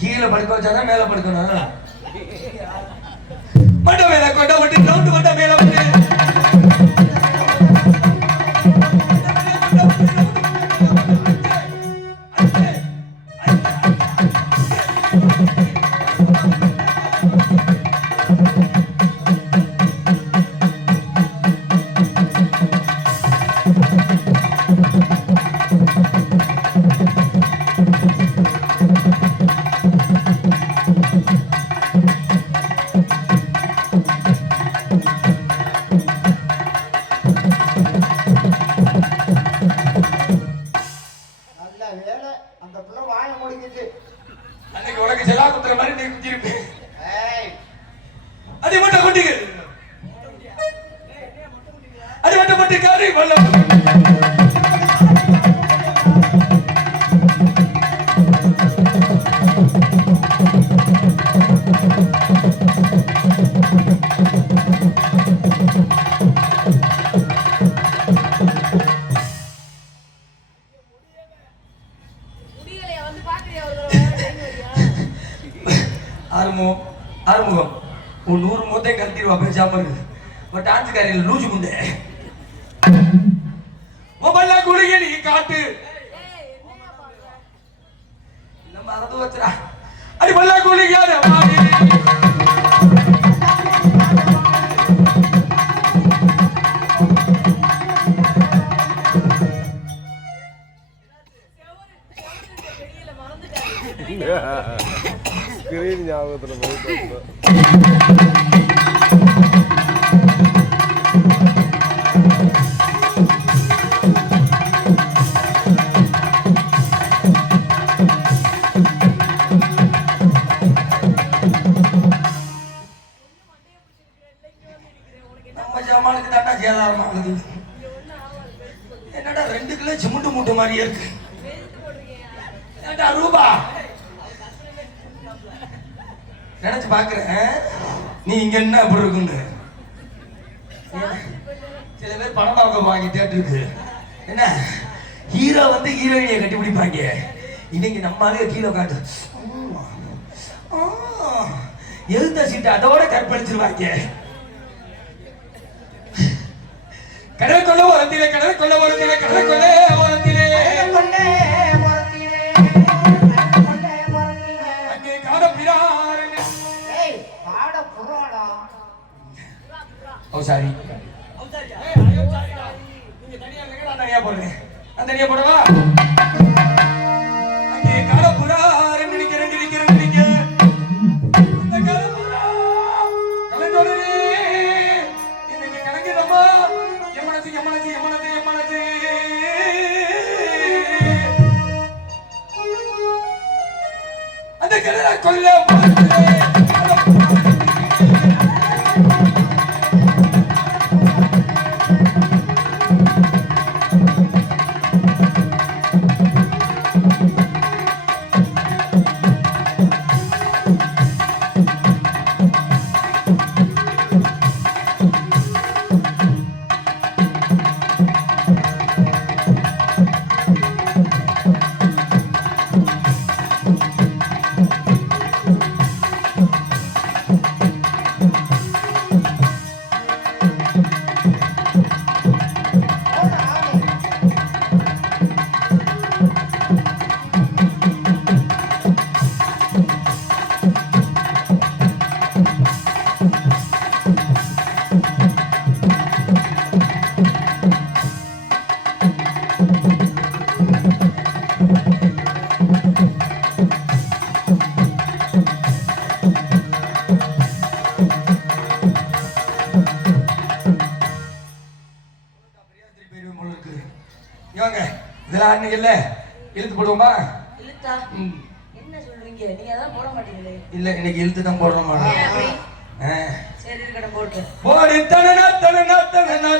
கீழே படுக்க வச்சாதான் மேல படுக்கணும். மட்ட மேல கொண்ட விட்டு ரவுண்டு மட்ட மேல விட்டு ஆறுமுகம் உன் 100 மூத்தையும் கழட்டிடுவா பேசாம இருக்கு. பட் டான்ஸ்காரியில் லூசு குண்டே மொபைல்ல குளிகை நீ காட்டு நம்ம மறந்து வச்சுடா. அடி பல்லா குளிகாத வாடி ஸ்கிரீன் ஞாபகத்துல போயிட்டு நம்ம ஜாமானுக்கு தாண்டா சேதாரமாகுது. என்னடா 2 கிலோ சிமெண்ட் மூட்டை மாதிரியே இருக்கு. ஏண்டா ரூபா நினைச்சு பாக்குறேன் நீ இங்க என்ன அப்படி இருக்குன்னு. சில பேர் பணம் பார்க்க வாங்கி தேட்டருக்கு என்ன ஹீரோ வந்து ஹீரோயினியை கட்டி பிடிப்பாங்க. இன்னைக்கு நம்மளாலே கீழே காட்டு எழுத்த சீட்டு அதோட கற்பழிச்சிருவாங்க. கடல் கொள்ள ஓரத்திலே கடல் கொள்ள ஓரத்திலே கடல் கொள்ள ஓரத்திலே அங்கே காட பிரார் சாரி நீங்க தனியா இல்லைங்க நான் தனியா போடுறேன். நான் தனியா போடவா? அங்கே காலப்புறா நினைக்கிறேன் அந்த காலப்புறா கலைஞரே இன்னைக்கு கணக்கிடமா எம்மனது அந்த கடலை கொல்ல இழுத்து போடுவோமா? என்ன சொல்றீங்க? நீங்க தான் போட மாட்டீங்களே. இல்ல இன்னைக்கு இழுத்து தான் போடுறோமா? சரி இருக்கட போடு. போடு தனனா தனனா தனனா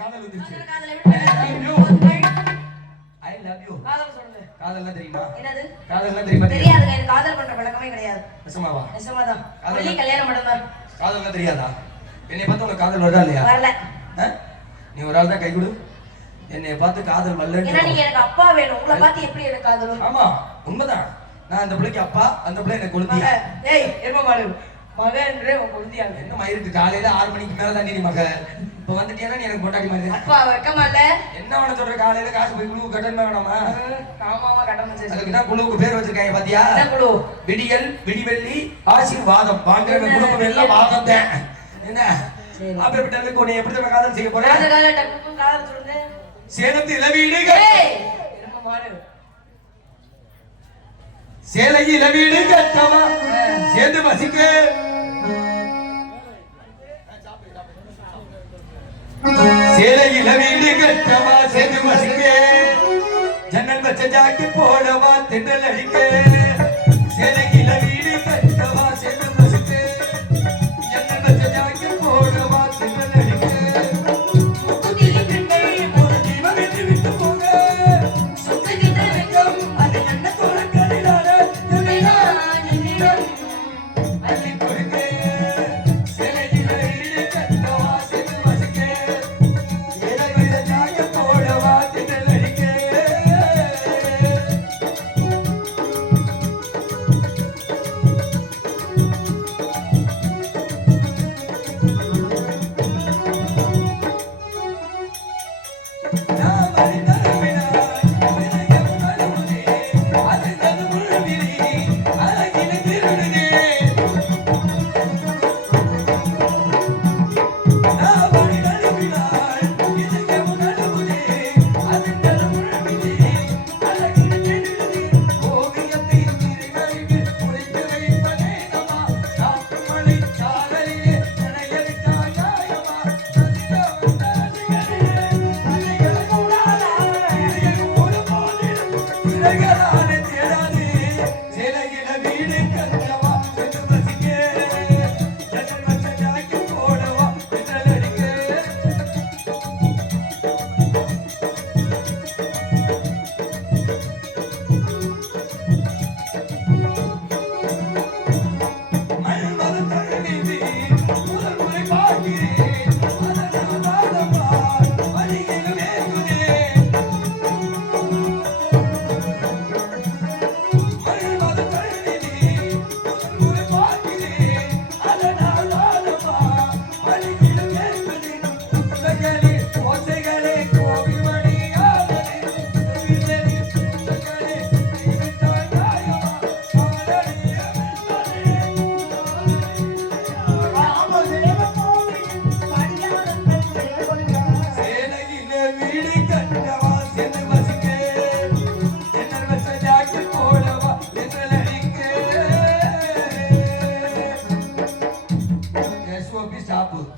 காதல் வந்துருச்சு. காதலை விட்டு போதுங்கள். I love you. காதல் சொல்லுங்க. காதல்னா தெரியுமா? என்னது? காதல்னா தெரியுமா? தெரியாதுங்க. எனக்கு காதல் பண்ற பழக்கமே கிடையாது. நிஜமாவா? நிஜமாதான். காதல் ஒன்லி கல்யாணம் மட்டும்தான். காதல்னா தெரியாதா? என்னை பார்த்து உனக்கு காதல் வருதா இல்லையா? வரல. நீ ஒரு ஆள் தான் கை கொடு. என்னை பார்த்து காதல் வரல. ஏன்னா நீங்க எனக்கு அப்பா வேணும். உங்களை பார்த்து எப்படி எனக்கு காதல் வரும்? ஆமா, உண்மைதான். நான் அந்த பிள்ளைக்கு அப்பா, அந்த பிள்ளை எனக்கு கொழுந்தியா. ஏய், எருமை மாடு. மகன்றே உன் கொழுந்தியா. என்ன மயிருக்கு காலையில 6 மணிக்கு மேல தான் நீ மக. இப்ப வந்துட்டீங்கன்னா நீ எனக்கு பொண்டாட்டி மாதிரி. அப்பா வெக்கமா இல்ல? என்ன அவன சொல்ற காலையில காசு போய் குழுவு கட்டணுமா வேணாமா? ஆமாமா கட்டணும் சரி. அதுக்கு தான் குழுவுக்கு பேர் வச்சிருக்காங்க பாத்தியா? என்ன குழு? விடியல், விடிவெள்ளி, ஆசீர்வாதம். வாங்குற குழுக்கு எல்லாம் வாதம் தான். என்ன? அப்பேற்பட்டதுக்கு உன்னை எப்படி தான் காதல் செய்ய போறேன்? காதல் டக்கு காதல் சொல்லுங்க. சேலத்து இளவீடுகள். ஏய், எருமை மாடு. சேலை இளவீடு கட்டவா சேர்ந்து வசிக்க. சேலை இளவீடு கட்டவா சேர்ந்து வசிக்க. ஜன்னல் வச்ச ஜாக்கி போடவா தென்றல் அடிக்க. சேலை இளவீடு கட்டவா சேர்ந்து வசிக்க. ஜன்னல் வச்ச ஜாக்கி போடவா தென்றல் அடிக்க. முக்குதியின் பெண்கள் ஒரு தீபம் வெற்றி விட்டு போக. சுத்துகின்ற வெக்கம் அது என்ன தோழங்களிலான அள்ளி கொடுக்க. சேலை இளவீடு கட்டவா சேர்ந்து வசிக்க. ஜன்னல் வச்ச ஜாக்கி போடவா தென்றல் அடிக்க.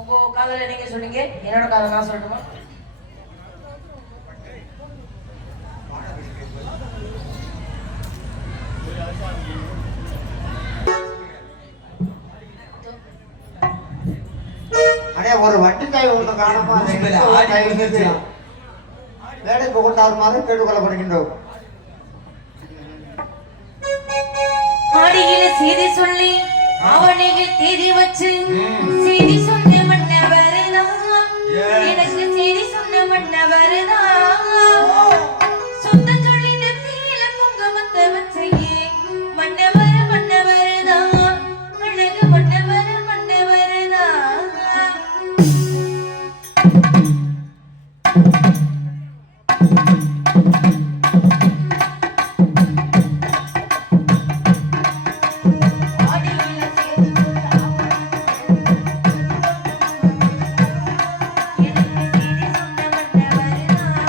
உங்க காதல நீங்க சொன்னீங்க, என்னோட காதல நான் சொல்லட்டுமா? அடே ஒரு வட்டி தாய் ஒன்று காணமா வேலை புகழ்ந்தாருமாறு கேட்டுக்கொள்ளப்படுகின்றோம். ஆடியில செய்தி சொல்லி அவனையில் தேதி வச்சு செய்தி சொன்ன மன்னவருதான், எனக்கு செய்தி சொன்ன மன்னவருதான். சொந்தம் சொல்லி நெத்தியில குங்குமத்தை வச்சையே மன்னவர் மன்னவருதான், அழகு மன்னவர் மன்னவருதான். எனக்கு செய்தி சொன்ன மன்னவருதான்.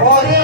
ஒரே